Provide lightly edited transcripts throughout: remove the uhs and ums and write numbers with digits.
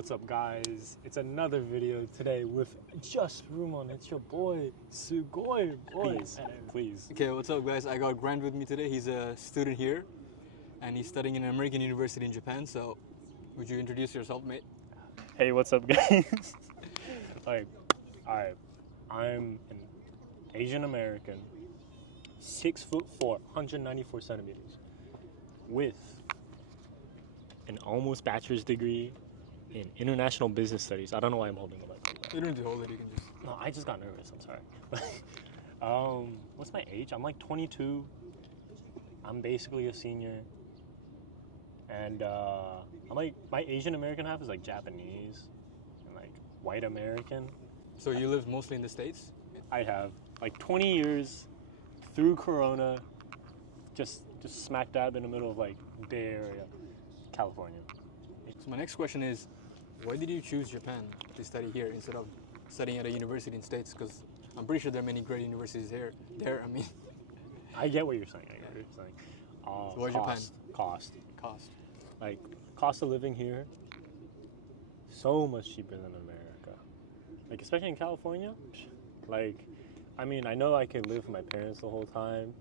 What's up, guys? It's another video today with Just Rumon. It's your boy, Sugoi boy. Please. Okay, what's up, guys? I got Grant with me today. He's a student here, and he's studying in an American university in Japan. So, would you introduce yourself, mate? Hey, what's up, guys? Alright, I'm an Asian American, 6'4", 194 centimeters, with an almost bachelor's degree in international business studies. I don't know why I'm holding it like that. You don't need to hold it. You can just. No, I just got nervous. I'm sorry. What's my age? I'm like 22. I'm basically a senior, and I'm like, my Asian American half is like Japanese and like white American. So you lived mostly in the States? I have like 20 years through Corona, just smack dab in the middle of like Bay Area, California. So my next question is, why did you choose Japan to study here instead of studying at a university in States? Because I'm pretty sure there are many great universities here. I get what you're saying. I get what you're saying. So why Japan? Cost. Like, Cost of living here, so much cheaper than America. Like, especially in California. Like, I mean, I know I could live with my parents the whole time,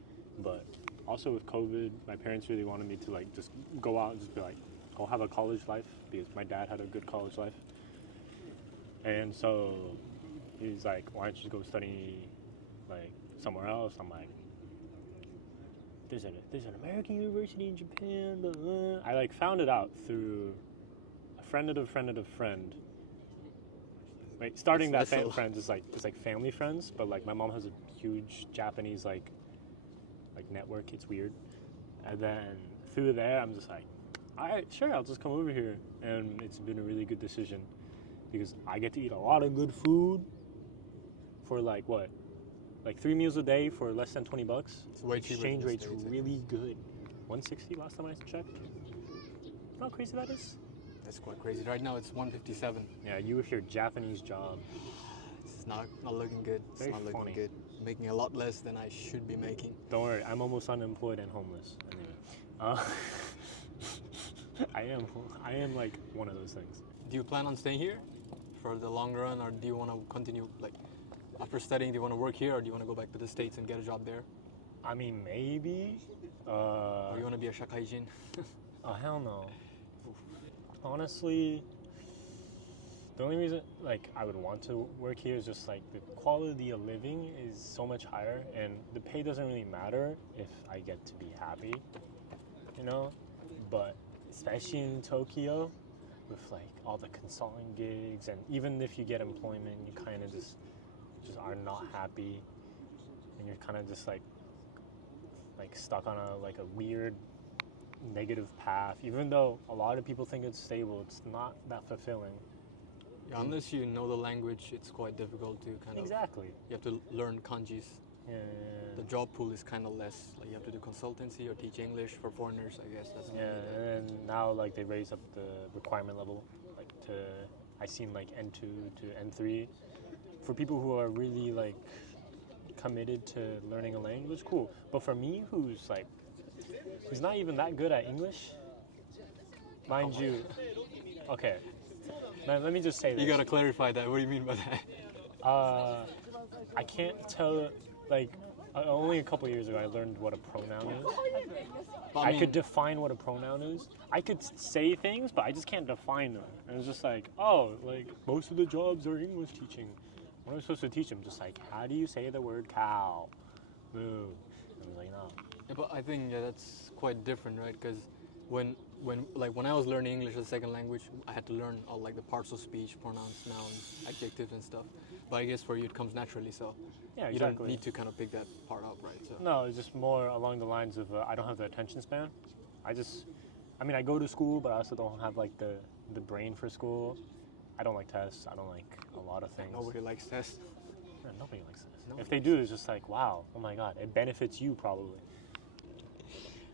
but also with COVID, my parents really wanted me to like just go out and just be like, go have a college life, because my dad had a good college life. And so he's like, why don't you just go study like somewhere else? I'm like, there's an American university in Japan. Blah, blah. I like found it out through a friend of a friend of a friend. Like starting that friends is like it's like family friends, but like my mom has a huge Japanese like network. It's weird. And then through there, I'm just like, all right, sure, I'll just come over here. And it's been a really good decision because I get to eat a lot of good food for like what? Like 3 meals a day for less than $20. It's way cheaper. Exchange rate's really good. 160 last time I checked. You know how crazy that is? That's quite crazy. Right now it's 157. Yeah, you with your Japanese job. It's not looking good. It's Very not looking funny. good. Making a lot less than I should be making. Don't worry, I'm almost unemployed and homeless. Anyway, I am like one of those things. Do you plan on staying here for the long run, or do you want to continue, like, after studying, do you want to work here, or do you want to go back to the States and get a job there? I mean, maybe. Or you want to be a shakaijin? Oh, hell no. Honestly, the only reason like I would want to work here is just like the quality of living is so much higher, and the pay doesn't really matter if I get to be happy, you know? But especially in Tokyo, with like all the consulting gigs, and even if you get employment, you kind of just are not happy, and you're kind of just like stuck on a weird negative path. Even though a lot of people think it's stable, it's not that fulfilling. Yeah, unless you know the language, it's quite difficult to kind of. Exactly. You have to learn kanjis. Yeah. The job pool is kind of less. Like you have to do consultancy or teach English for foreigners. I guess that's. Yeah, and then now like they raise up the requirement level, like to I seen like N2 to N3, for people who are really like committed to learning a language. Cool, but for me, who's not even that good at English, mind you. Okay, now let me just say this. You gotta clarify that. What do you mean by that? I can't tell. Like, only a couple years ago, I learned what a pronoun is. But I could define what a pronoun is. I could say things, but I just can't define them. And it's just like, oh, like, most of the jobs are English teaching. What am I supposed to teach them? Just like, how do you say the word cow? Moo. And I was like, no. Yeah, but I think that's quite different, right? Because when I was learning English as a second language, I had to learn all like the parts of speech, pronouns, nouns, adjectives, and stuff. But I guess for you it comes naturally, so Yeah, you exactly. don't need to kind of pick that part up, right? So No, it's just more along the lines of I don't have the attention span. I go to school, but I also don't have like the brain for school. I don't like tests. I don't like a lot of things. nobody likes tests. Yeah, nobody likes tests. Nobody If they do, it's just like, wow, oh my god, it benefits you probably.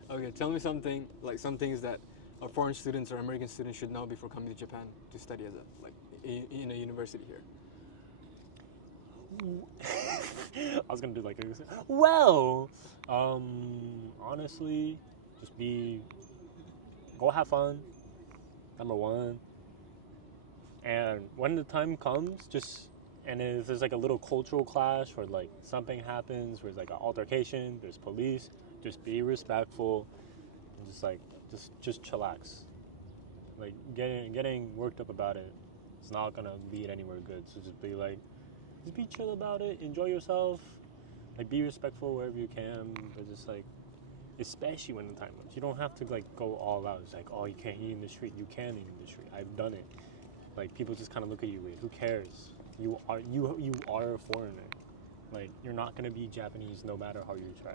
Okay, tell me something, like some things that our foreign students or American students should know before coming to Japan to study as in a university here. I was gonna do like this. Well, honestly, just go have fun. Number one, And when the time comes, and if there's like a little cultural clash or like something happens, where there's like an altercation, there's police, just be respectful, and just chillax. Like getting worked up about it, it's not gonna lead anywhere good. So just be chill about it, enjoy yourself, like be respectful wherever you can, but just like, especially when the time comes, you don't have to like go all out. It's like, oh, you can't eat in the street. You can eat in the street. I've done it. Like people just kind of look at you weird. Who cares? You are a foreigner. Like you're not gonna be Japanese no matter how you try.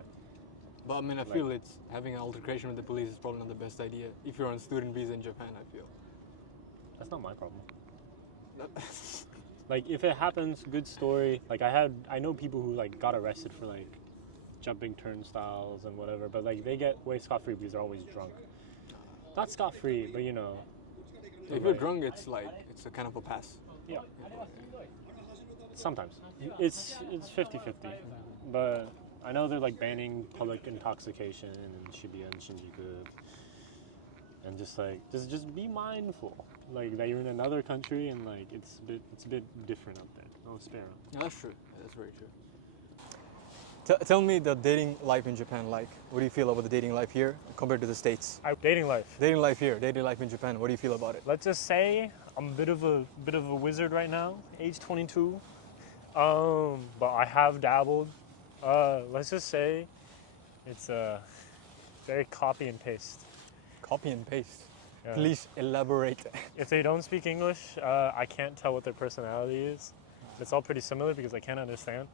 But I mean, I feel it's having an altercation with the police is probably not the best idea if you're on student visa in Japan. I feel that's not my problem. Like if it happens, good story. Like I know people who like got arrested for like jumping turnstiles and whatever, but like they get away scot-free because they're always drunk. Not scot-free, but you know. If you're drunk, it's a kind of a pass. Yeah. Sometimes it's 50-50, but I know they're like banning public intoxication in Shibuya and Shinjuku, and just be mindful, like that you're in another country and like it's a bit different up there. No spare. Yeah, that's true. That's very true. Tell me the dating life in Japan. Like, what do you feel about the dating life here compared to the States? Dating life. Dating life here, dating life in Japan. What do you feel about it? Let's just say I'm a bit of a wizard right now, age 22. But I have dabbled. Let's just say it's very copy and paste. Copy and paste. Yeah. Please elaborate. If they don't speak English, I can't tell what their personality is. It's all pretty similar because I can't understand.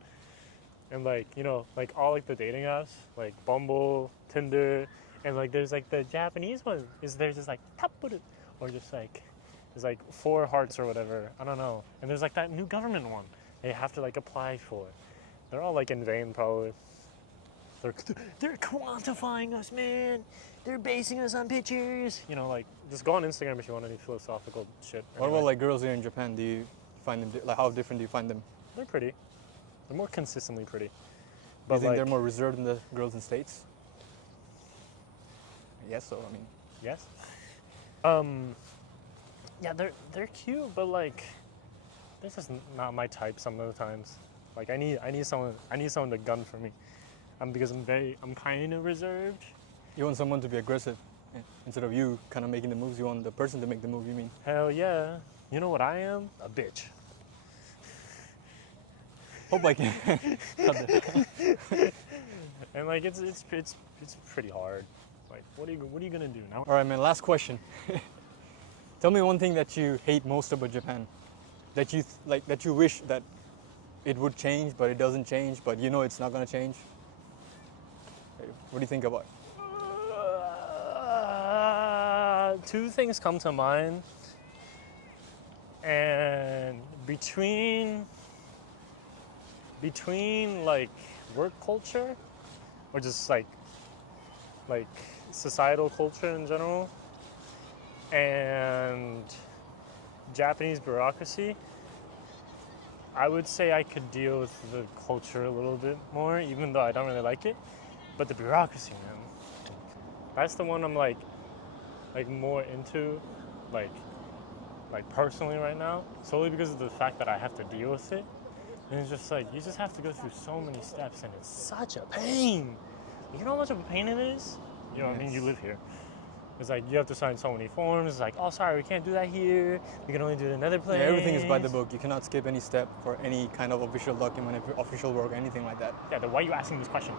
And like, you know, like all like the dating apps, like Bumble, Tinder, and like there's like the Japanese one there's just like tapuru, or just like there's like 4 hearts or whatever. I don't know. And there's like that new government one they have to like apply for. They're all like in vain probably. They're quantifying us, man. They're basing us on pictures. You know, like just go on Instagram if you want any philosophical shit. What about like girls here in Japan? Do you find them like how different do you find them? They're pretty. They're more consistently pretty. Do you think they're more reserved than the girls in States? Yes, so I mean. Yes. Yeah, they're cute, but like, they're just not my type some of the times. Like I need someone to gun for me, because I'm kind of reserved. You want someone to be aggressive instead of you kind of making the moves. You want the person to make the move. You mean? Hell yeah. You know what I am? A bitch. Hope I can. And like it's pretty hard. Like what are you gonna do now? All right, man. Last question. Tell me one thing that you hate most about Japan, that you wish that it would change, but it doesn't change, but you know it's not gonna change. What do you think about it? 2 things come to mind, and between like work culture or just like societal culture in general and Japanese bureaucracy, I would say I could deal with the culture a little bit more, even though I don't really like it. But the bureaucracy, man, that's the one I'm like more into, like personally right now, solely because of the fact that I have to deal with it. And it's just like, you just have to go through so many steps, and it's such a pain. You know how much of a pain it is? You know, yes. I mean, you live here. It's like, you have to sign so many forms. It's like, oh, sorry, we can't do that here. We can only do it in another place. Yeah, everything is by the book. You cannot skip any step for any kind of official document, official work, anything like that. Yeah, then why are you asking this question?